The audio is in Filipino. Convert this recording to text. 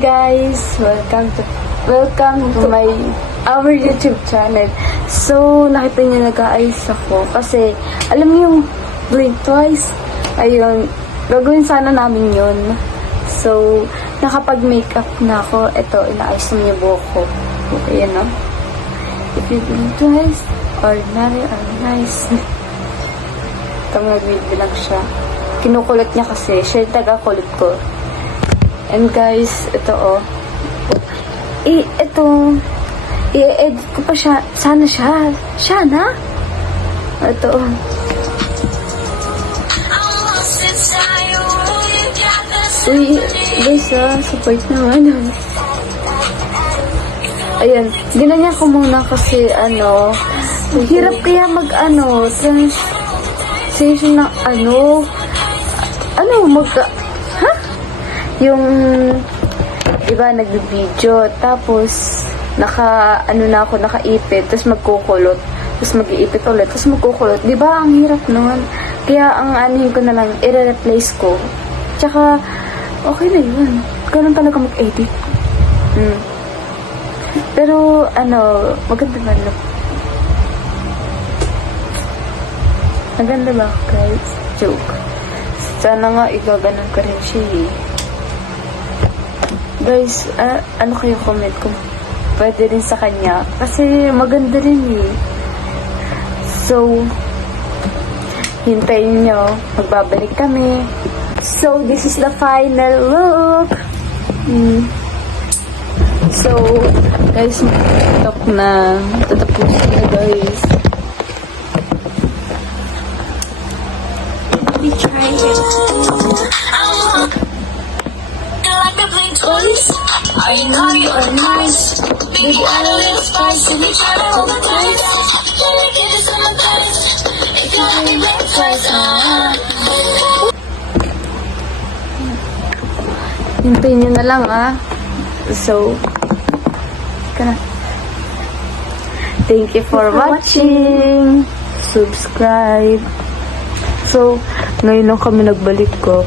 guys! Welcome to our YouTube channel. So, nakita niyo nag-aayos ako kasi alam niyo yung blink twice. Ayun, gagawin sana namin yun. So, nakapag-makeup na ako. Ito, inaayos naman yung buhok ko. Ayan, no? If you blink twice, ordinary or nice. Ito, nag-bilang siya. Kinukulit niya kasi. Siya yung taga-kulit ko. And guys, ito i-edit ko pa siya. Sana siya. Siya na? Ito Uy, guys support naman. Ayan, ginanya ko muna kasi hirap kaya translation ng yung iba nag-video tapos nakaipit tapos magkukulot tapos mag-iipit ulit tapos magkukulot, di ba ang hirap naman, kaya ang anuhin ko na lang i-replace ko, tsaka okay na yun, ganun talaga mag-edit. Pero maganda ba look? Maganda ba guys? Joke. Sana nga igaganon ka rin siya Guys, ano kayo comment kung pwede rin sa kanya? Kasi maganda rin So, hintayin nyo. Magbabalik kami. So, this is the final look. So, guys, tatapos na guys. We try it. Are you naughty or nice? Baby, add a little spice and we try to hold the dice. Let me get this on my thighs. If you let me blink twice, Hintayin nyo na lang, So, thank you for watching. Subscribe. So, ngayon lang kami nagbalik ko.